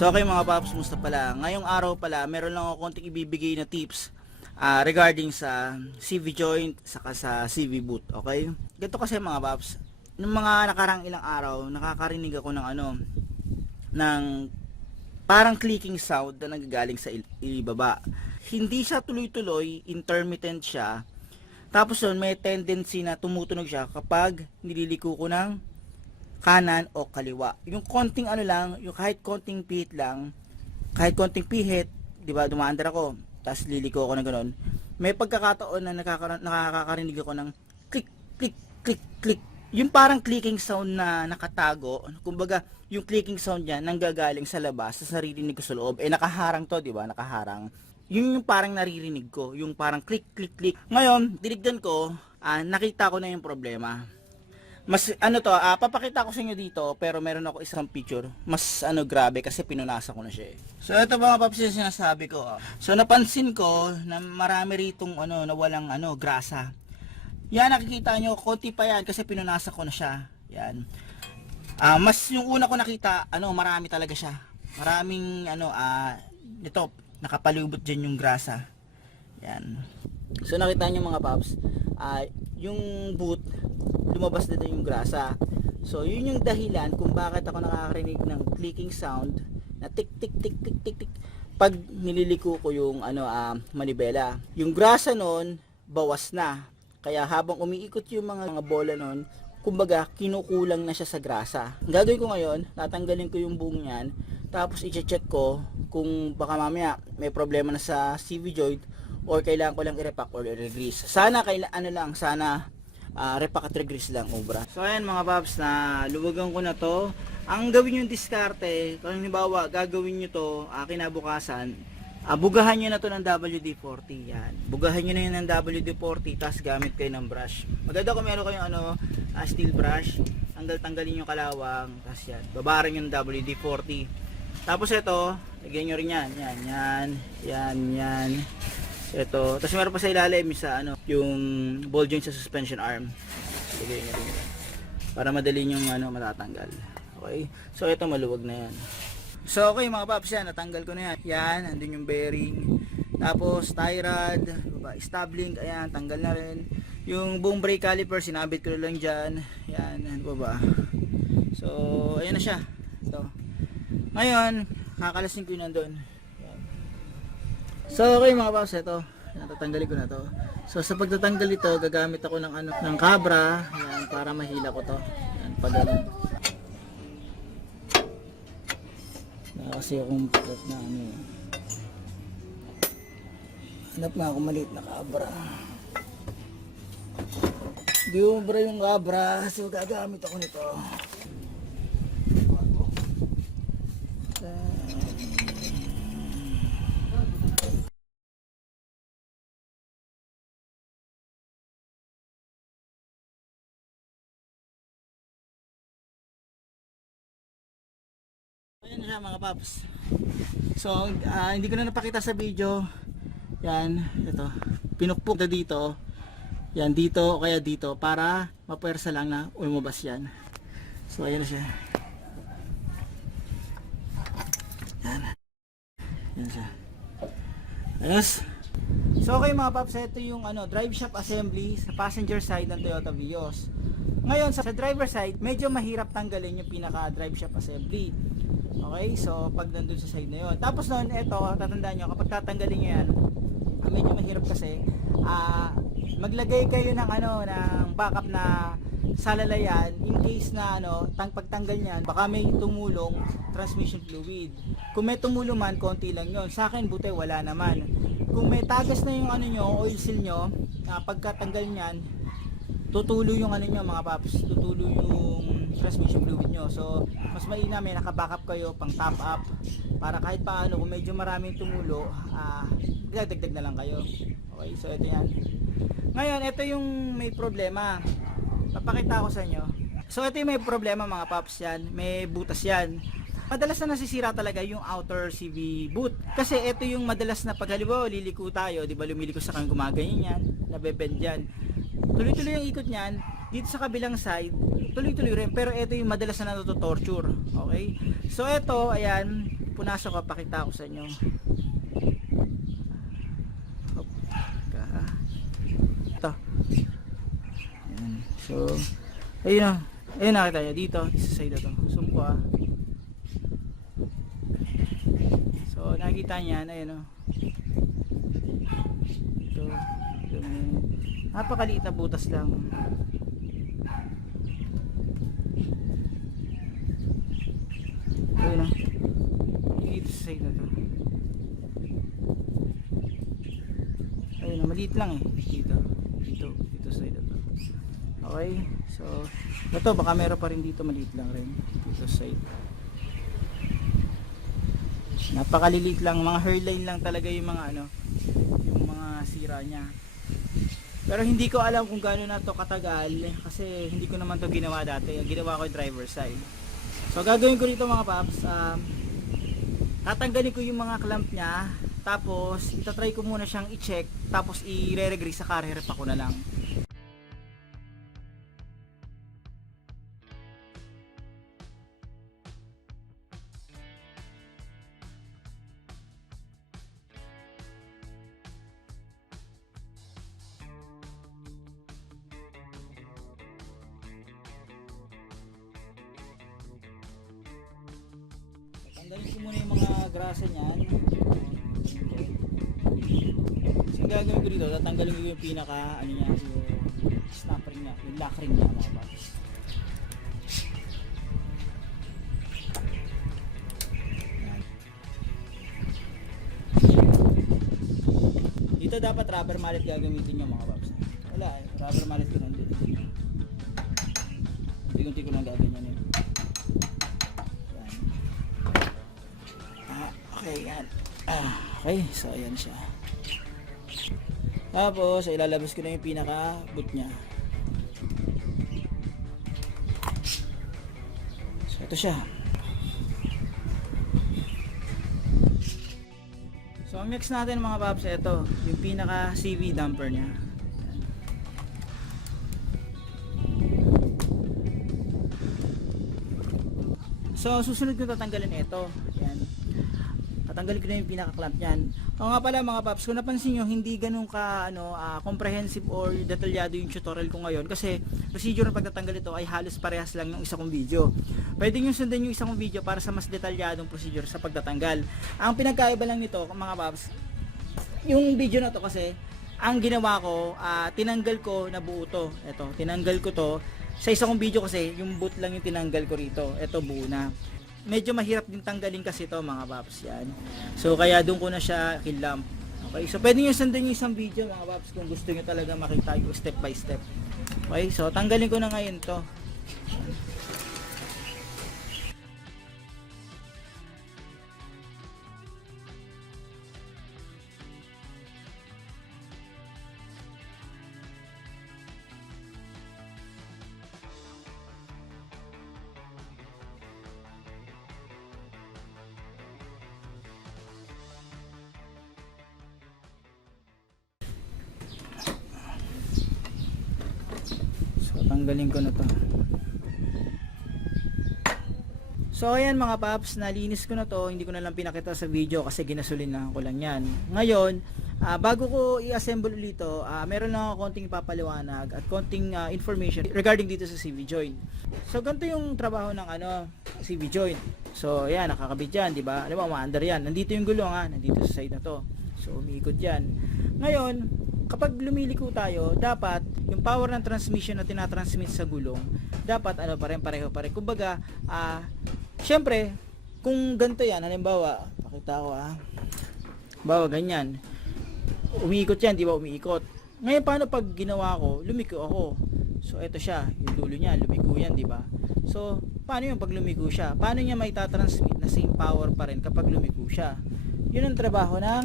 So okay mga paps, musta pala? Ngayong araw pala, meron lang ako konting ibibigay na tips regarding sa CV joint saka sa CV boot, okay? Ganito kasi mga paps, nung mga nakarang ilang araw, nakakarinig ako ng ng parang clicking sound na nagagaling sa ibaba. Hindi siya tuloy-tuloy, intermittent siya. Tapos yun, may tendency na tumutunog siya kapag nililiko ko ng kanan o kaliwa. Yung konting lang, yung kahit konting pihit lang, kahit konting pihit, 'di ba, dumaandar ako, tapos liliko ako ng ganun. May pagkakataon na nakakarinig ako ng click click click click. Yung parang clicking sound na nakatago. Kumbaga, yung clicking sound niya nanggagaling sa labas, sa naririnig ko sa loob. Nakaharang 'to, 'di ba? Nakaharang. Yun yung parang naririnig ko, yung parang click click click. Ngayon, dinigdan ko, nakita ko na yung problema. Mas papakita ko sa inyo dito, pero meron ako isang picture. Mas grabe kasi pinunasan ko na siya. So ito mga paps yung sinasabi ko. So napansin ko na marami ritong na walang grasa. Yan, nakikita nyo, konti pa yan kasi pinunasan ko na siya. Yan. Mas yung una ko nakita, marami talaga siya. Maraming ito, nakapalubot dyan yung grasa. Yan. So nakita nyo mga paps, yung boot, lumabas na din yung grasa. So yun yung dahilan kung bakit ako nakakarinig ng clicking sound na tik tik tik tik tik tik pag nililiko ko yung manibela. Yung grasa nun bawas na. Kaya habang umiikot yung mga bola nun, kumbaga kinukulang na siya sa grasa. Ang gagawin ko ngayon, tatanggalin ko yung buong niyan, tapos i-check ko kung baka mamaya may problema na sa CV joint or kailangan ko lang i-repack or i-regrease. Sana sana repack at regrease lang obra. So ayan mga paps, na luwagan ko na to. Ang gawin yung diskarte, kung halimbawa gagawin nyo to kinabukasan, bugahan nyo na to ng WD-40. Yan, bugahan nyo na yun ng WD-40, tapos gamit kayo ng brush. Maganda kung meron kayong steel brush, tanggalin yung kalawang, tapos yan, babaran yung WD-40. Tapos ito, lagyan nyo rin yan. Ito, tapos meron pa sa ilalim sa yung ball joint sa suspension arm. Lagay nyo rin para madali yung matatanggal. Okay, so ito maluwag na yan. So okay mga paps, yan, natanggal ko na yan. Yan, andun yung bearing. Tapos tie rod, stub link, ayan, tanggal na rin. Yung buong brake caliper, sinabit ko na lang dyan. Yan, baba. So ayan na siya. Ito. Ngayon, kakalasin ko yun nandun. So okay mga paps, ito, tatanggalin ko na to. So sa pagtatanggal ito, gagamit ako ng kabra, yan, para mahila ko to. Yan, pag kasi akong pagkat na hanap na ako maliit na kabra. Di ubra yung kabra, so gagamit ako nito. Ayan na mga paps. So hindi ko na napakita sa video. Yan, ito, pinukpok na dito. Yan, dito o kaya dito, para mapuwersa lang na umabas yan. So ayan na siya. Yan siya. Ayos. So okay mga paps, ito yung drive shaft assembly sa passenger side ng Toyota Vios. Ngayon sa driver side, medyo mahirap tanggalin yung pinaka drive shaft assembly. Okay, so pag nandun sa side na yun. Tapos nun, eto, tatandaan nyo, kapag tatanggalin nyo yan, medyo mahirap kasi, maglagay kayo ng ng backup na salalayan in case na pagtanggal nyan, baka may tumulong transmission fluid. Kung may tumulong man, konti lang yon. Sa akin, buti wala naman. Kung may tagas na yung nyo, oil seal nyo, pagkatanggal nyan, tutulo yung nyo mga paps, tutulo yung transmission fluid nyo. So mas mainam may naka-backup kayo pang top up, para kahit paano kung medyo maraming tumulo, dagdag na lang kayo. Okay, so ito yan. Ngayon, ito yung may problema, papakita ko sa inyo. So ito yung may problema mga paps, yan, may butas yan. Madalas na nasisira talaga yung outer CV boot, kasi ito yung madalas na pag halimbawa liliko tayo, di ba, lumiliko sa kang gumaganyan yan, nabebend yan, tuloy-tuloy yung ikot niyan. Dito sa kabilang side, tuloy-tuloy rin, pero ito yung madalas na natutorture. Okay, so ito, ayan, pupunasok ko, pakita ko sa inyo. Hop. Ito. Ayan. So, ayun na. Ayun, nakita nyo dito, sa side na to. Zoom ko So, nakikita niyan, ayun o. Ito. Napakaliit na butas lang. Ayun o. Dito sa side na to. Ayun o, maliit lang eh. Dito sa side na to. Okay, so ito baka meron pa rin dito, maliit lang rin dito sa side. Napakaliliit lang, mga hairline lang talaga yung mga yung mga sira niya. Pero hindi ko alam kung gaano na to katagal kasi hindi ko naman to ginawa dati. Ginawa ko yung driver side. So gagawin ko dito mga paps, tatanggalin ko yung mga clamp niya, tapos itatry ko muna siyang i-check, tapos i-re-regrease sa carrier pa ko na lang. Tanggalin ko muna yung mga grasa niyan. Kasi gagawin ko dito, tatanggalin ko yung pinaka niya, yung snapper niya, yung lock ring niya mga paps. Dito dapat rubber mallet gagamitin nyo mga paps. Wala eh, rubber mallet ko nun din. Unti-unti ko lang gaganyan yun. Okay, yan. Okay, so ayan siya. Tapos, ilalabas ko na yung pinaka boot niya. So, ito siya. So, ang next natin mga paps, ito. Yung pinaka CV damper niya. So, susunod ko tatanggalin ito. Ayan. Tatanggalin ko na yung pinaka-clamp niyan. O nga pala mga paps, kung napansin nyo, hindi ganun ka comprehensive or detalyado yung tutorial ko ngayon kasi procedure ng pagtatanggal ito ay halos parehas lang ng isa kong video. Pwede nyo sundan yung isa kong video para sa mas detalyadong procedure sa pagtatanggal. Ang pinagkaiba lang nito mga paps, yung video na to kasi, ang ginawa ko, tinanggal ko na buo to. Ito, tinanggal ko to. Sa isa kong video kasi, yung boot lang yung tinanggal ko rito. Ito buo na. Medyo mahirap din tanggalin kasi ito mga paps, yan. So kaya doon ko na siya kinlamp. Okay, so pwede nyo sundan yung isang video mga paps kung gusto nyo talaga makita yung step by step. Okay, so tanggalin ko na ngayon to. Tanggalin ko na to. So ayan mga paps, nalinis ko na to. Hindi ko na lang pinakita sa video kasi ginasolin na ko lang yan. Ngayon, bago ko i-assemble ulit ito, meron lang ako konting ipapaliwanag at konting information regarding dito sa CV joint. So ganito yung trabaho ng CV joint. So ayan, nakakabit yan, di ba? Alam mo, maandar yan. Nandito yung gulong nandito sa side na to. So umiikot yan. Ngayon, kapag lumiliko tayo, dapat yung power ng transmission na tinatransmit sa gulong, dapat pareho pa rin. Kumbaga, syempre, kung ganito yan, halimbawa, pakita ko halimbawa ganyan, umiikot yan, di ba, umiikot. Ngayon, paano pag ginawa ko, lumiko ako. So, ito siya, yung dulo niya, lumiko yan, di ba? So, paano yung pag lumiko siya? Paano niya maitatransmit na same power pa rin kapag lumiko siya? Yun ang trabaho ng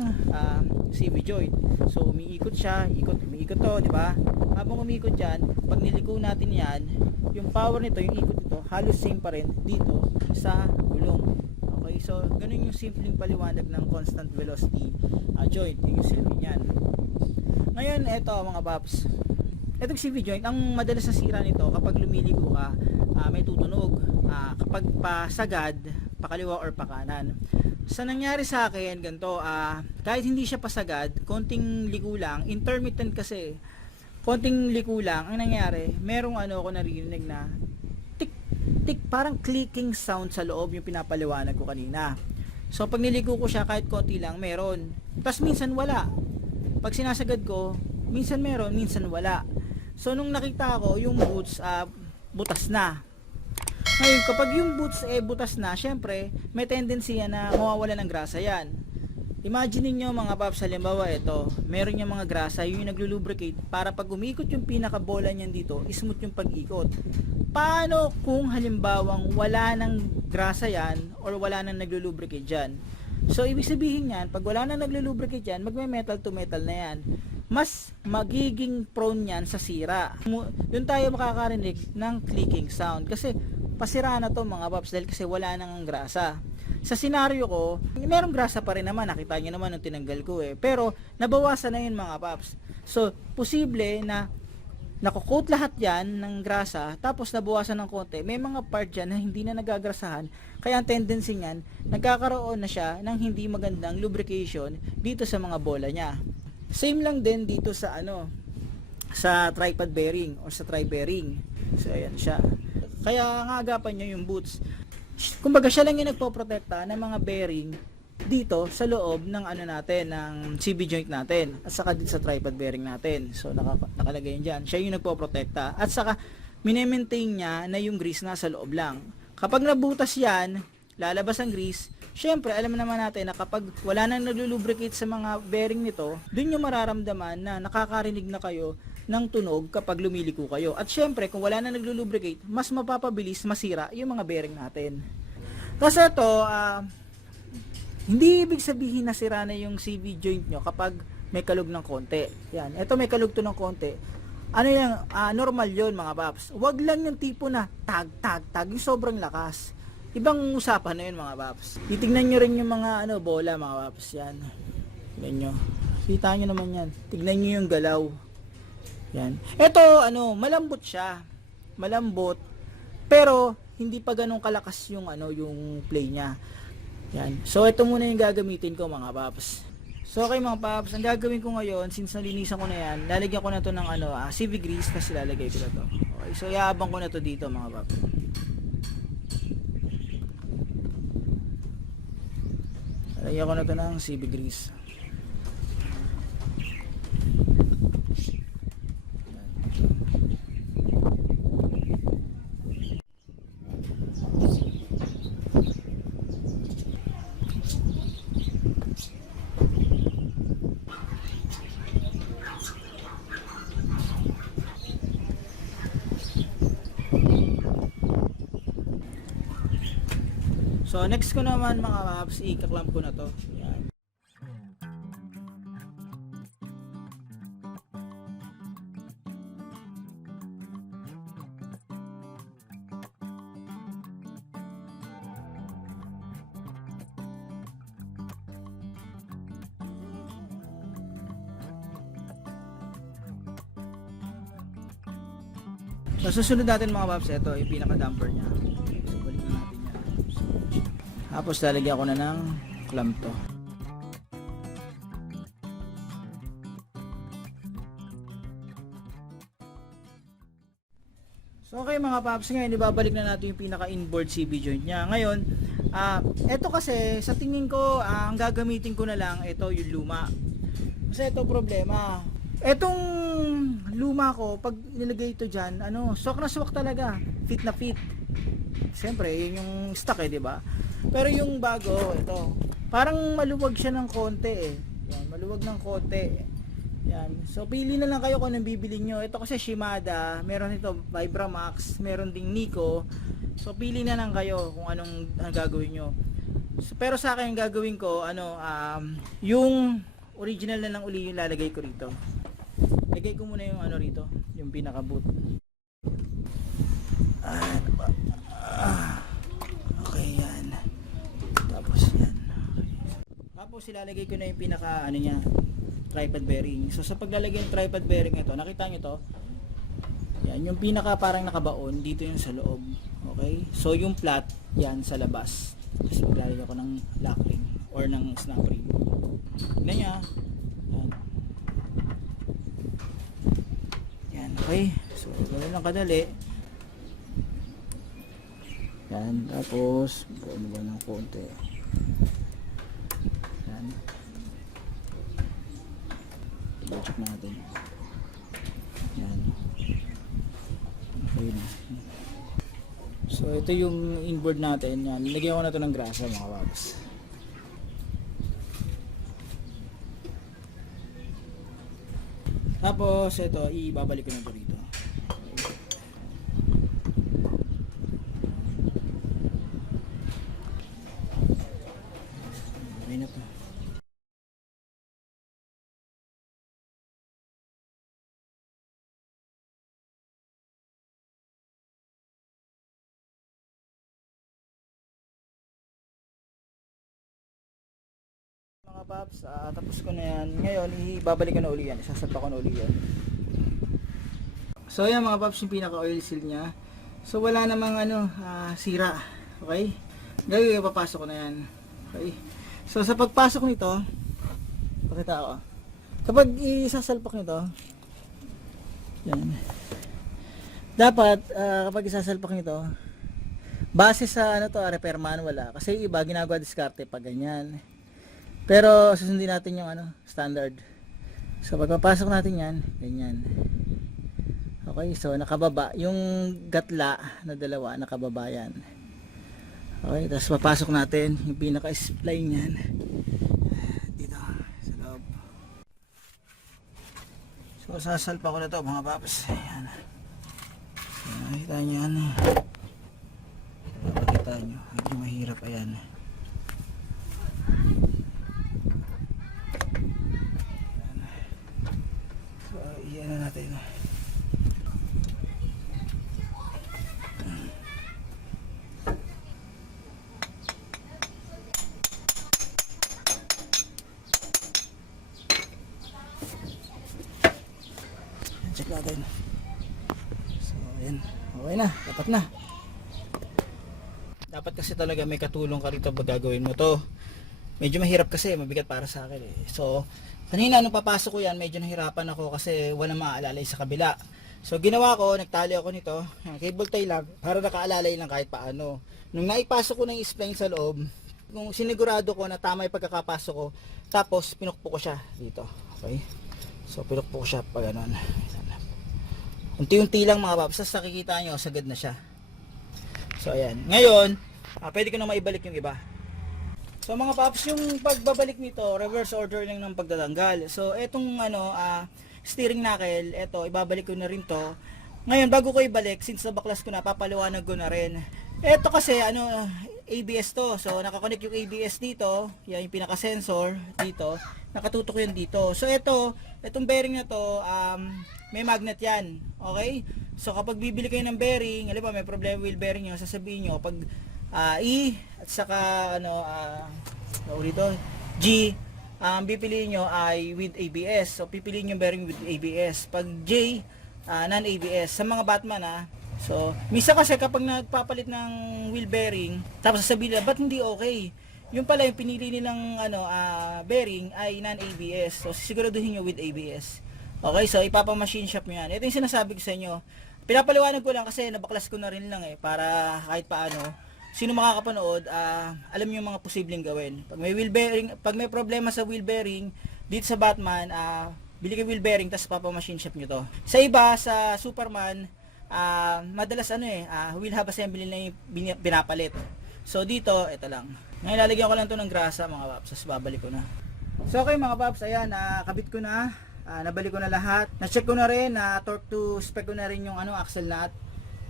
CV joint. So umiikot siya, umiikot to, di ba? Habang umiikot yan, pag niliko natin yan, yung power nito, yung ikot nito, halos same pa rin dito sa gulong. Okay, so ganun yung simpleng paliwanag ng constant velocity joint, yung silbi niyan. Ngayon, eto mga paps, etong CV joint, ang madalas na sira nito kapag lumiliko ka, may tutunog. Kapag pasagad, pakaliwa or pakanan. Sa nangyari sa akin, ganito, kahit hindi siya pasagad, konting liko lang, intermittent kasi, konting liko lang, ang nangyari, merong ako narinig na, tik, tik, parang clicking sound sa loob yung pinapaliwanag ko kanina. So, pag niliko ko siya, kahit konti lang, meron. Tapos minsan wala. Pag sinasagad ko, minsan meron, minsan wala. So, nung nakita ko, yung boots, butas na. Ngayon, kapag yung boots butas na, syempre, may tendency yan na mawawala ng grasa yan. Imagine niyo mga paps, halimbawa ito, meron yung mga grasa, yun yung naglulubricate para pag umikot yung pinakabola niyan dito, smooth yung pag-ikot. Paano kung halimbawang wala ng grasa yan or wala nang naglulubricate dyan? So, ibig sabihin yan, pag wala nang naglulubricate yan, magme-metal to metal na yan. Mas magiging prone yan sa sira. Yun tayo makakarinig ng clicking sound. Kasi pasira na to mga paps dahil kasi wala nang grasa. Sa senaryo ko, merong grasa pa rin naman. Nakita nyo naman nung tinanggal ko Pero nabawasan na yun mga paps. So, posible na nakukot lahat yan ng grasa tapos nabawasan ng konti. May mga part dyan na hindi na nagagrasahan. Kaya ang tendency niyan, nagkakaroon na siya ng hindi magandang lubrication dito sa mga bola niya. Same lang din dito sa sa tripod bearing or sa tri bearing. So ayan siya. Kaya nga agapan niyo yung boots. Kumbaga siya lang yung nagpoprotekta ng mga bearing dito sa loob ng natin, ng CV joint natin at saka din sa tripod bearing natin. So nakalagay yan dyan. Siya yung nagpoprotekta at saka mine-maintain niya na yung grease nasa loob lang. Kapag nabutas yan, lalabas ang grease. Syempre, alam naman natin na kapag wala nang naglulubricate sa mga bearing nito, dun yung mararamdaman na nakakarinig na kayo ng tunog kapag lumiliko kayo. At syempre, kung wala nang naglulubricate, mas mapapabilis masira yung mga bearing natin. Kasi ito, hindi ibig sabihin na sira na yung CV joint nyo kapag may kalug ng konti. Yan, ito may kalug to ng konti. Ano yan, normal yon mga paps. Wag lang yung tipo na tag, yung sobrang lakas. Ibang usapan na yun mga paps. Titignan nyo rin yung mga bola mga paps. Yan. Tignan nyo. Kita nyo naman yan. Tignan nyo yung galaw. Yan. Ito, malambot siya. Malambot. Pero, hindi pa ganun kalakas yung, yung play niya. Yan. So, ito muna yung gagamitin ko mga paps. So, okay mga paps. Ang gagawin ko ngayon, since nalinisan ko na yan, lalagyan ko na to ng CV grease, kasi lalagay ko na to. Okay. So, iabang ko na to dito mga paps. Lagyan ko na ito ng CV grease. So next ko naman mga paps, ikaklamp ko na to. Yan. So susunod natin mga paps, ito yung pinaka-damper niya. So balik na natin yan. Tapos lalagyan ko na ng clamp to. So okay mga paps, ngayon ibabalik na natin yung pinaka-inboard CV joint niya. Ngayon, ito kasi sa tingin ko, ang gagamitin ko na lang ito yung luma. Kasi ito problema. Etong luma ko, pag nilagay ito dyan, swak na swak talaga. Fit na fit. Siyempre, yun yung stock di ba? Pero yung bago, ito, parang maluwag siya ng konti Yan, maluwag ng konti. Yan. So, pili na lang kayo kung anong bibili nyo. Ito kasi Shimada, meron ito Vibramax, meron ding Nico. So, pili na lang kayo kung anong gagawin nyo. So, pero sa akin, gagawin ko, yung original na lang uli yung lalagay ko rito. Lagay ko muna yung rito, yung pinaka-boot. Okay, yan. Tapos yan. Tapos ilalagay ko na yung pinaka niya, tripod bearing. So sa paglalagay ng tripod bearing ito, nakita nyo to? Yan, yung pinaka parang nakabaon dito yung sa loob. Okay? So yung flat yan sa labas. Kasi maglalagay ko ng lock ring. or ng snap ring. Tignan nyo. Yan, okay. So, ganoon lang kadali. Yan, tapos buo mo ba ng konti. Yan. I-check natin. Yan. Okay na. So, ito yung inboard natin. Yan. Nilagyan ko na ito ng grasa mga paps. Tapos, ito, ibabalik ko na ito rito. Okay na ito. Mga paps, tapos ko na yan. Ngayon, ibabalik ko na uli yan. Isasalpa ko na uli yan. So, yan mga paps, yung pinaka-oil seal nya. So, wala namang sira. Okay? Gagawin, papasok ko na yan. Okay? So, sa pagpasok nito, pakita ko. Kapag isasalpak nito, yan. Dapat, kapag isasalpak nito, base sa repair manual kasi iba ginagawa diskarte pag ganyan. Pero susundin natin yung standard. So pagpapasok natin yan, ganyan. Okay, so nakababa yung gatla na dalawa, nakababa yan. Okay, tapos papasok natin yung pinaka-spline niyan dito sa loob. So sasalpa ko na to mga paps. Ayan. Nakikita nyo yan. Nakikita nyo, medyo mahirap. Ayan. Iyan na natin. Check natin. So, ayan. Okay na. Dapat na. Dapat kasi talaga may katulong ka rito pag gagawin mo to. Medyo mahirap kasi, mabigat para sa akin eh. So, kanina nung papasok ko yan, medyo nahirapan ako kasi walang maaalalay sa kabila. So ginawa ko, nagtali ako nito, cable tie lang, para nakaalalay lang kahit paano. Nung naipasok ko na yung spline sa loob, kung sinigurado ko na tama yung pagkakapasok ko, tapos pinukpo ko siya dito. Okay? So pinukpo ko siya pag ganon. Unti-unti lang mga paps, tapos nakikita nyo, sagad na siya. So ayan. Ngayon, pwede ko na maibalik yung iba. So mga paps, yung pagbabalik nito, reverse order lang ng pagtatanggal. So etong steering knuckle, eto ibabalik ko na rin to. Ngayon bago ko ibalik, since nabaklas ko na, papaliwanag ko na rin. Eto kasi ABS to. So nakakonect yung ABS dito, yan yung pinaka sensor dito. Nakatutok yun dito. So etong bearing na to, may magnet yan. Okay? So kapag bibili kayo ng bearing, alam ba may problema wheel bearing nyo, sasabihin nyo pag E at saka G, pipiliin nyo ay with ABS. So pipiliin nyo bearing with ABS. Pag J, non-ABS. Sa mga Batman so misa kasi kapag nagpapalit ng wheel bearing, tapos sasabihin nila ba't hindi okay, yung pala yung pinili nilang bearing ay non-ABS. So siguraduhin nyo with ABS. Okay, so ipapa-machine shop nyo yan. Ito yung sinasabi ko sa inyo. Pinapaliwanag ko lang kasi nabaklas ko na rin lang para kahit paano sino makakapanood, alam niyo yung mga posibleng gawin. Pag may wheel bearing, pag may problema sa wheel bearing dito sa Batman, bili kayo wheel bearing tapos papa-machine shop niyo to. Sa iba, sa Superman, madalas wheel hub assembly na yung pinapalit. So dito, ito lang. Ngayon lalagyan ko lang to ng grasa mga paps, tapos babalik ko na. So okay mga paps, ayan, kabit ko na. Nabalik ko na lahat. Na-check ko na rin, torque to spec ko na rin yung axle nut.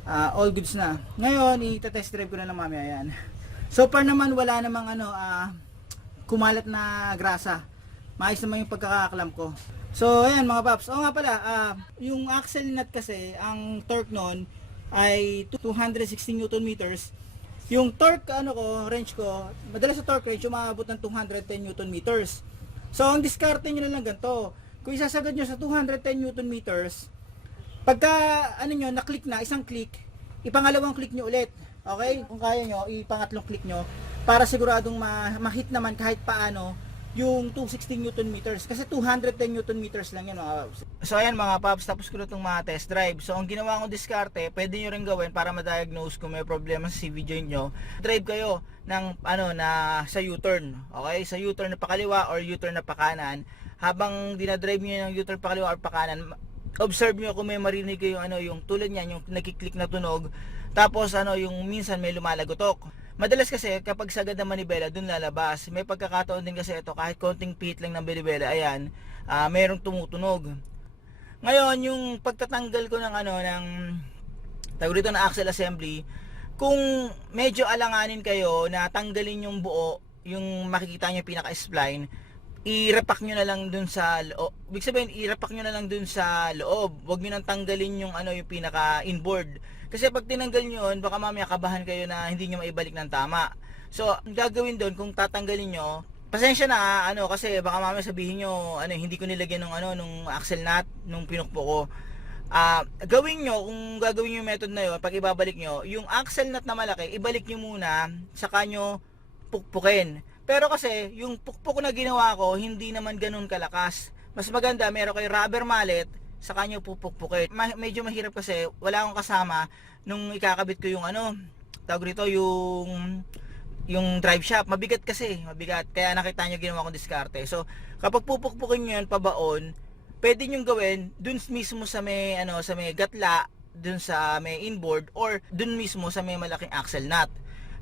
All goods na. Ngayon, i-test drive ko na lang mamaya yan. So far naman wala namang kumalat na grasa. Maayos naman yung pagkakaklam ko. So ayan mga paps. Oo nga pala, yung axle nut kasi, ang torque nun ay 260 Nm. Yung torque range ko, madalas sa torque range umaabot ng 210 Nm. So ang diskarte nyo na lang ganito. Kung isasagad nyo sa 210 Nm, pagka na-click na, isang click, ipangalawang click nyo ulit. Okay? Kung kaya nyo, ipangatlong click nyo. para siguradong ma-hit naman kahit paano yung 260 Newton meters kasi 210 Newton meters lang yan mga paps. So ayan mga paps, tapos ko na itong mga test drive. So ang ginawa kong diskarte, pwede nyo rin gawin para ma-diagnose kung may problema sa CV joint nyo. Drive kayo ng na sa U-turn, okay? Sa U-turn na pakaliwa or U-turn na pakanan. Habang dinadrive nyo ng U-turn pakaliwa or pakanan, observe nyo kung may marinig kayo yung tulad niyan, yung nagkiklik na tunog. Tapos yung minsan may lumalagotok. Madalas kasi kapag sagad ng manibela dun lalabas. May pagkakataon din kasi ito kahit konting pihit lang ng manibela, ayan, mayroong tumutunog. Ngayon, yung pagtatanggal ko ng tawag dito na axle assembly, kung medyo alanganin kayo na tanggalin yung buo, yung makikita nyo pinaka-spline, i-repack nyo na lang dun sa loob. Ibig sabihin, i-repack nyo na lang dun sa loob. Huwag nyo nang tanggalin yung yung pinaka-inboard. Kasi pag tinanggal nyo yun, baka mamaya kabahan kayo na hindi nyo maibalik ng tama. So, ang gagawin doon kung tatanggalin nyo, pasensya na kasi baka mamaya sabihin nyo, hindi ko nilagyan nung axle nut nung pinukpo ko. Gawin nyo, kung gagawin yung method na yun, pag ibabalik nyo, yung axle nut na malaki, ibalik nyo muna, saka nyo pukpukin. Pero kasi, yung pukpok na ginawa ko, hindi naman ganun kalakas. Mas maganda, meron kayo rubber mallet, saka nyo pupukpukin. Medyo mahirap kasi, wala akong kasama nung ikakabit ko yung tawag rito, yung drive shaft. Mabigat kasi, mabigat. Kaya nakita nyo ginawa kong diskarte. So, kapag pupukpukin nyo yun pabaon, pwede nyo gawin dun mismo sa may, sa may gatla, dun sa may inboard, or dun mismo sa may malaking axle nut.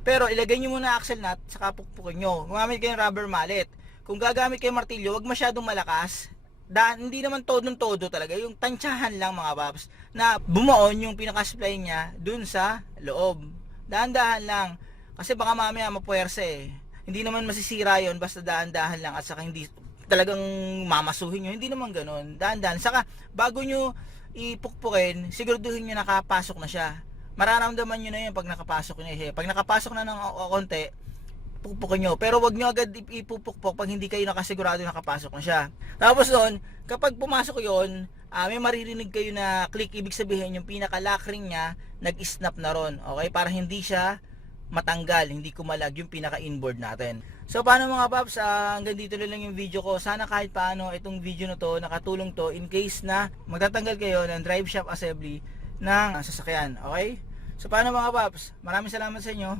Pero ilagay nyo muna axle nut, saka pukpukin nyo. Gumamit kayo ng rubber mallet. Kung gagamit kayo martilyo, wag masyadong malakas. Hindi naman todo talaga, yung tansyahan lang mga paps, na bumuon yung pinaka-supply niya dun sa loob. Dahan-dahan lang, kasi baka mamaya mapuwersa Hindi naman masisira yon basta dahan-dahan lang, at saka hindi talagang mamasuhin nyo, hindi naman ganun. Dahan-dahan, saka bago nyo ipukpukin, siguraduhin nyo nakapasok na siya. Mararamdaman nyo na yun pag nakapasok na siya. Pag nakapasok na ng konti, pukpukin nyo. Pero wag nyo agad ipupukpok pag hindi kayo nakasigurado nakapasok na siya. Tapos doon, kapag pumasok yon, may maririnig kayo na click. Ibig sabihin yung pinaka-lock ring niya nag-snap na ron. Okay? Para hindi siya matanggal, hindi kumalag yung pinaka-inboard natin. So paano mga paps, hanggang dito na lang yung video ko. Sana kahit paano itong video na to nakatulong to in case na magtatanggal kayo ng drive shaft assembly ng sasakyan. Okay? So paano mga paps, maraming salamat sa inyo.